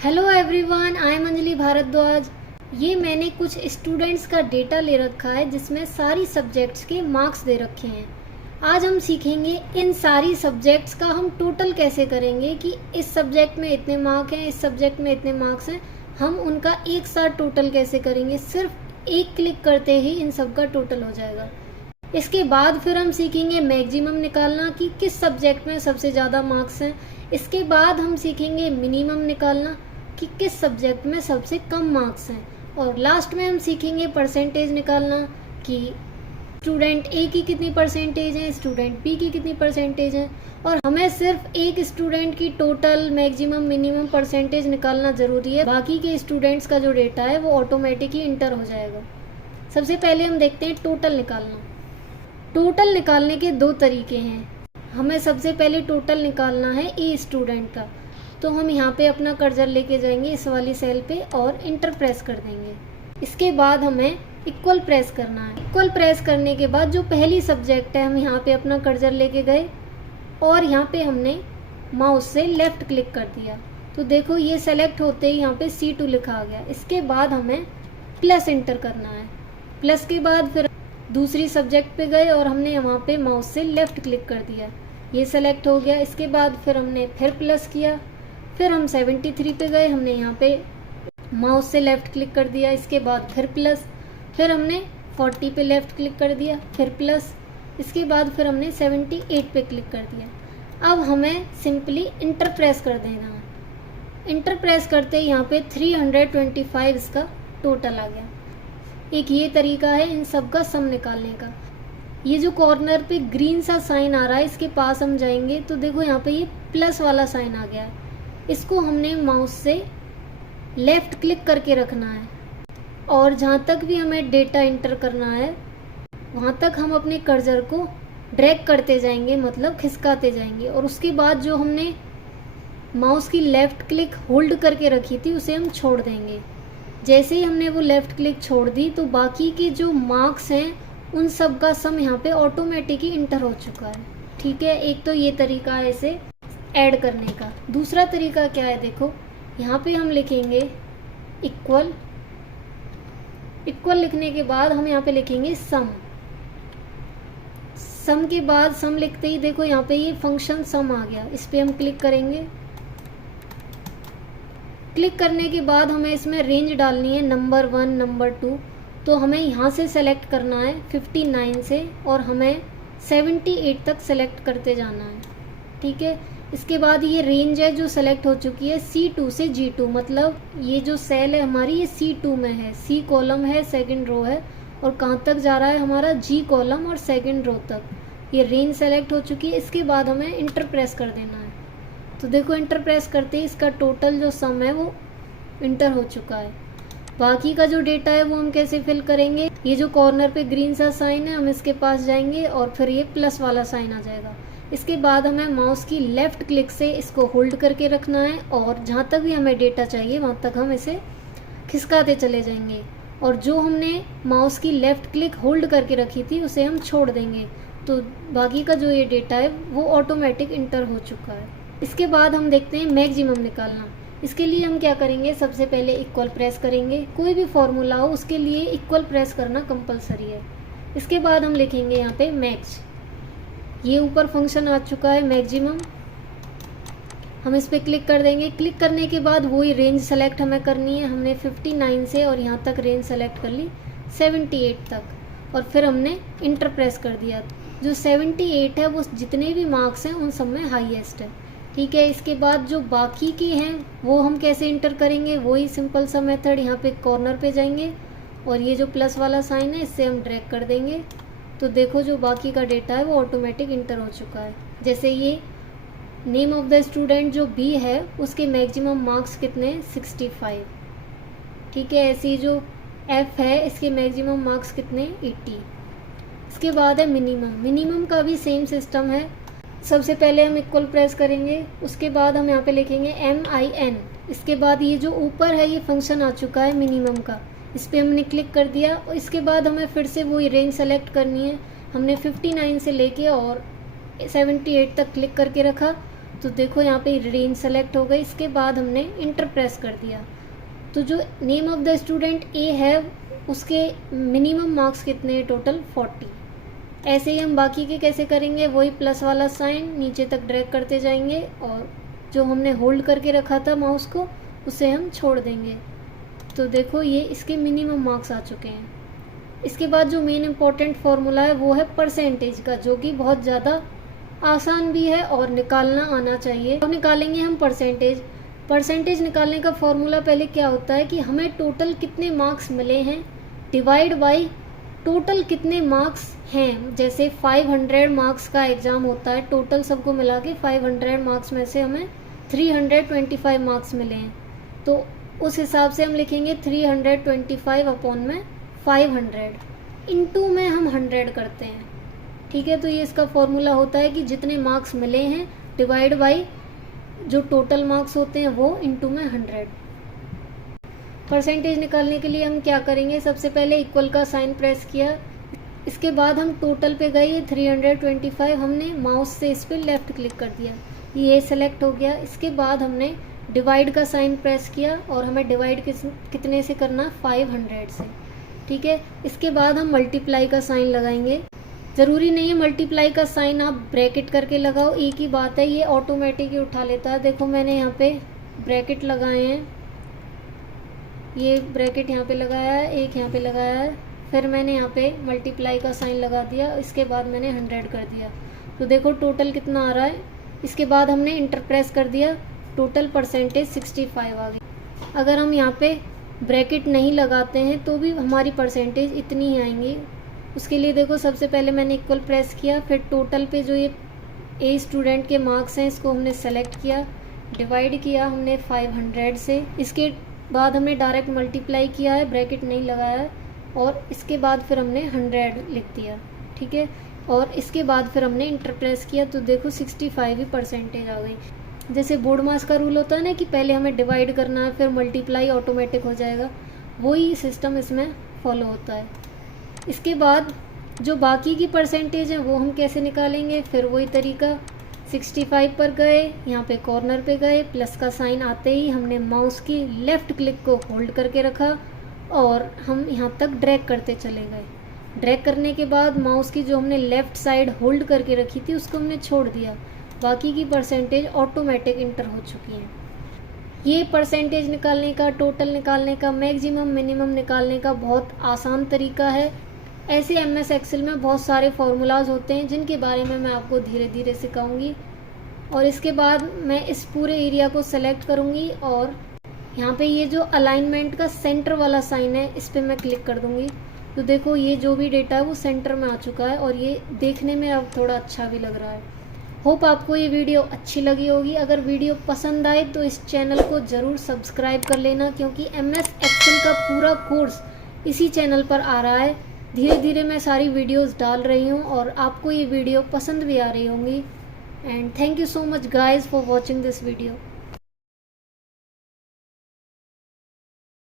Hello everyone, I am Anjali Bhardwaj. ये मैंने कुछ स्टूडेंट्स का डेटा ले रखा है जिसमें सारी सब्जेक्ट्स के मार्क्स दे रखे हैं। आज हम सीखेंगे इन सारी सब्जेक्ट्स का हम टोटल कैसे करेंगे कि इस सब्जेक्ट में इतने मार्क हैं, इस सब्जेक्ट में इतने मार्क्स हैं। हम उनका एक साथ टोटल कैसे करेंगे, सिर्फ एक क्लिक करते ही इन सब का टोटल हो जाएगा। इसके बाद फिर हम सीखेंगे मैक्सिमम निकालना कि किस सब्जेक्ट में सबसे ज़्यादा मार्क्स हैं। इसके बाद हम सीखेंगे मिनिमम निकालना कि किस सब्जेक्ट में सबसे कम मार्क्स हैं। और लास्ट में हम सीखेंगे परसेंटेज निकालना कि स्टूडेंट ए की कितनी परसेंटेज है, स्टूडेंट बी की कितनी परसेंटेज है। और हमें सिर्फ एक स्टूडेंट की टोटल मैक्सिमम मिनिमम परसेंटेज निकालना ज़रूरी है, बाकी के स्टूडेंट्स का जो डेटा है वो ऑटोमेटिक ही इंटर हो जाएगा। सबसे पहले हम देखते हैं टोटल निकालना। टोटल निकालने के दो तरीके हैं। हमें सबसे पहले टोटल निकालना है ए स्टूडेंट का, तो हम यहाँ पे अपना कर्सर लेके जाएंगे इस वाली सेल पे और इंटर प्रेस कर देंगे। इसके बाद हमें इक्वल प्रेस करना है। इक्वल प्रेस करने के बाद जो पहली सब्जेक्ट है हम यहाँ पे अपना कर्सर लेके गए और यहाँ पे हमने माउस से लेफ़्ट क्लिक कर दिया, तो देखो ये सेलेक्ट होते ही यहाँ पे C2 लिखा आ गया। इसके बाद हमें प्लस इंटर करना है। प्लस के बाद फिर दूसरी सब्जेक्ट पे गए और हमने वहाँ पे माउस से लेफ़्ट क्लिक कर दिया, ये सेलेक्ट हो गया। इसके बाद फिर हमने फिर प्लस किया, फिर हम 73 पे गए, हमने यहाँ पे माउस से लेफ़्ट क्लिक कर दिया। इसके बाद फिर प्लस, फिर हमने 40 पे लेफ़्ट क्लिक कर दिया, फिर प्लस। इसके बाद फिर हमने 78 पे क्लिक कर दिया। अब हमें सिंपली इंटर प्रेस कर देना है। इंटर प्रेस करते ही यहाँ पे 325 इसका टोटल आ गया। एक ये तरीका है इन सब का सम निकालने का। ये जो कॉर्नर पे ग्रीन सा साइन आ रहा है इसके पास हम जाएंगे तो देखो यहाँ पे ये प्लस वाला साइन आ गया है। इसको हमने माउस से लेफ़्ट क्लिक करके रखना है और जहाँ तक भी हमें डेटा इंटर करना है वहाँ तक हम अपने कर्सर को ड्रैग करते जाएंगे, मतलब खिसकाते जाएंगे। और उसके बाद जो हमने माउस की लेफ़्ट क्लिक होल्ड करके रखी थी उसे हम छोड़ देंगे। जैसे ही हमने वो लेफ़्ट क्लिक छोड़ दी तो बाकी के जो मार्क्स हैं उन सब का सम यहाँ पे ऑटोमेटिक ही इंटर हो चुका है। ठीक है, एक तो ये तरीका है इसे ऐड करने का। दूसरा तरीका क्या है, देखो यहाँ पे हम लिखेंगे इक्वल। इक्वल लिखने के बाद हम यहाँ पे लिखेंगे सम। सम के बाद सम लिखते ही देखो यहाँ पे ये फंक्शन सम आ गया, इस पे हम क्लिक करेंगे। क्लिक करने के बाद हमें इसमें रेंज डालनी है नंबर 1 नंबर 2, तो हमें यहाँ से सेलेक्ट करना है 59 से और हमें 78 तक सेलेक्ट करते जाना है। ठीक है, इसके बाद ये रेंज है जो सेलेक्ट हो चुकी है C2 से G2, मतलब ये जो सेल है हमारी ये C2 में है, C कॉलम है, सेकंड रो है और कहाँ तक जा रहा है हमारा G कॉलम और सेकंड रो तक। ये रेंज सेलेक्ट हो चुकी है। इसके बाद हमें इंटर प्रेस कर देना है, तो देखो इंटर प्रेस करते ही इसका टोटल जो सम है वो इंटर हो चुका है। बाकी का जो डेटा है वो हम कैसे फिल करेंगे, ये जो कॉर्नर पे ग्रीन सा साइन है हम इसके पास जाएंगे और फिर ये प्लस वाला साइन आ जाएगा। इसके बाद हमें माउस की लेफ़्ट क्लिक से इसको होल्ड करके रखना है और जहाँ तक भी हमें डेटा चाहिए वहाँ तक हम इसे खिसकाते चले जाएंगे। और जो हमने माउस की लेफ़्ट क्लिक होल्ड करके रखी थी उसे हम छोड़ देंगे, तो बाकी का जो ये डेटा है वो ऑटोमेटिक इंटर हो चुका है। इसके बाद हम देखते हैं मैक्सिमम निकालना। इसके लिए हम क्या करेंगे, सबसे पहले इक्वल प्रेस करेंगे। कोई भी फॉर्मूला हो उसके लिए इक्वल प्रेस करना कंपलसरी है। इसके बाद हम लिखेंगे यहाँ पे मैक्स। ये ऊपर फंक्शन आ चुका है मैक्सिमम, हम इस पर क्लिक कर देंगे। क्लिक करने के बाद वही रेंज सेलेक्ट हमें करनी है। हमने 59 से और यहाँ तक रेंज सेलेक्ट कर ली 78 तक और फिर हमने इंटर प्रेस कर दिया। जो 78 है वो जितने भी मार्क्स हैं उन सब में हाईएस्ट है। ठीक है, इसके बाद जो बाकी के हैं वो हम कैसे इंटर करेंगे, वही सिंपल सा मेथड। यहाँ पे कॉर्नर पे जाएंगे और ये जो प्लस वाला साइन है इससे हम ड्रैग कर देंगे, तो देखो जो बाकी का डेटा है वो ऑटोमेटिक इंटर हो चुका है। जैसे ये नेम ऑफ द स्टूडेंट जो बी है उसके मैक्सिमम मार्क्स कितने, 65। ठीक है, ऐसे ही जो एफ है इसके मैक्सिमम मार्क्स कितने, 80। इसके बाद है मिनिमम। मिनिमम का भी सेम सिस्टम है। सबसे पहले हम इक्वल प्रेस करेंगे, उसके बाद हम यहाँ पे लिखेंगे MIN। इसके बाद ये जो ऊपर है ये फंक्शन आ चुका है मिनिमम का, इस पर हमने क्लिक कर दिया। और इसके बाद हमें फिर से वही रेंज सेलेक्ट करनी है। हमने 59 से लेके और 78 तक क्लिक करके रखा तो देखो यहाँ पे रेंज सेलेक्ट हो गई। इसके बाद हमने इंटर प्रेस कर दिया। तो जो नेम ऑफ द स्टूडेंट ए है उसके मिनिमम मार्क्स कितने हैं, टोटल 40। ऐसे ही हम बाकी के कैसे करेंगे, वही प्लस वाला साइन नीचे तक ड्रैग करते जाएंगे और जो हमने होल्ड करके रखा था माउस को उसे हम छोड़ देंगे। तो देखो ये इसके मिनिमम मार्क्स आ चुके हैं। इसके बाद जो मेन इम्पॉर्टेंट फॉर्मूला है वो है परसेंटेज का, जो कि बहुत ज़्यादा आसान भी है और निकालना आना चाहिए। तो निकालेंगे हम परसेंटेज निकालने का फॉर्मूला पहले क्या होता है कि हमें टोटल कितने मार्क्स मिले हैं डिवाइड बाय टोटल कितने मार्क्स हैं। जैसे 500 मार्क्स का एग्ज़ाम होता है, टोटल सबको मिला के 500 मार्क्स में से हमें 325 मार्क्स मिले हैं, तो उस हिसाब से हम लिखेंगे 325 अपॉन में 500 इंटू में हम 100 करते हैं। ठीक है, तो ये इसका फॉर्मूला होता है कि जितने मार्क्स मिले हैं डिवाइड बाई जो टोटल मार्क्स होते हैं वो इंटू में 100। परसेंटेज निकालने के लिए हम क्या करेंगे, सबसे पहले इक्वल का साइन प्रेस किया। इसके बाद हम टोटल पे गए 325, हमने माउस से इस पर लेफ़्ट क्लिक कर दिया, ये सेलेक्ट हो गया। इसके बाद हमने डिवाइड का साइन प्रेस किया और हमें डिवाइड कितने से करना, 500 से। ठीक है, इसके बाद हम मल्टीप्लाई का साइन लगाएंगे। ज़रूरी नहीं है मल्टीप्लाई का साइन आप ब्रैकेट करके लगाओ, एक ही बात है, ये ऑटोमेटिक ही उठा लेता है। देखो मैंने यहाँ पे ब्रैकेट लगाए हैं, ये ब्रैकेट यहाँ पे लगाया है, एक यहाँ पे लगाया है, फिर मैंने यहाँ पे मल्टीप्लाई का साइन लगा दिया, इसके बाद मैंने 100 कर दिया। तो देखो टोटल कितना आ रहा है। इसके बाद हमने इंटर प्रेस कर दिया, टोटल परसेंटेज 65 आ गई। अगर हम यहाँ पे ब्रैकेट नहीं लगाते हैं तो भी हमारी परसेंटेज इतनी ही आएंगी। उसके लिए देखो सबसे पहले मैंने इक्वल प्रेस किया, फिर टोटल पे जो ये ए स्टूडेंट के मार्क्स हैं इसको हमने सेलेक्ट किया, डिवाइड किया हमने 500 से। इसके बाद हमने डायरेक्ट मल्टीप्लाई किया है, ब्रैकेट नहीं लगाया है, और इसके बाद फिर हमने 100 लिख दिया। ठीक है, और इसके बाद फिर हमने इंटर प्रेस किया, तो देखो 65 ही परसेंटेज आ गई। जैसे बोर्ड मास का रूल होता है ना कि पहले हमें डिवाइड करना है फिर मल्टीप्लाई ऑटोमेटिक हो जाएगा, वही सिस्टम इसमें फॉलो होता है। इसके बाद जो बाकी की परसेंटेज है वो हम कैसे निकालेंगे, फिर वही तरीका, 65 पर गए, यहाँ पे कॉर्नर पे गए, प्लस का साइन आते ही हमने माउस की लेफ़्ट क्लिक को होल्ड करके रखा और हम यहाँ तक ड्रैग करते चले गए। ड्रैग करने के बाद माउस की जो हमने लेफ़्ट साइड होल्ड करके रखी थी उसको हमने छोड़ दिया, बाकी की परसेंटेज ऑटोमेटिक इंटर हो चुकी हैं। ये परसेंटेज निकालने का, टोटल निकालने का, मैक्सिमम मिनिमम निकालने का बहुत आसान तरीका है। ऐसे MS एक्सेल में बहुत सारे फार्मूलाज होते हैं जिनके बारे में मैं आपको धीरे धीरे सिखाऊंगी। और इसके बाद मैं इस पूरे एरिया को सेलेक्ट करूंगी और यहाँ पे ये जो अलाइनमेंट का सेंटर वाला साइन है इस पर मैं क्लिक कर दूंगी। तो देखो ये जो भी डेटा है वो सेंटर में आ चुका है और ये देखने में अब थोड़ा अच्छा भी लग रहा है। होप आपको ये वीडियो अच्छी लगी होगी। अगर वीडियो पसंद आए तो इस चैनल को ज़रूर सब्सक्राइब कर लेना, क्योंकि MS एक्सेल का पूरा कोर्स इसी चैनल पर आ रहा है। धीरे धीरे मैं सारी वीडियोस डाल रही हूँ और आपको ये वीडियो पसंद भी आ रही होंगी। And thank you so much guys for watching this video.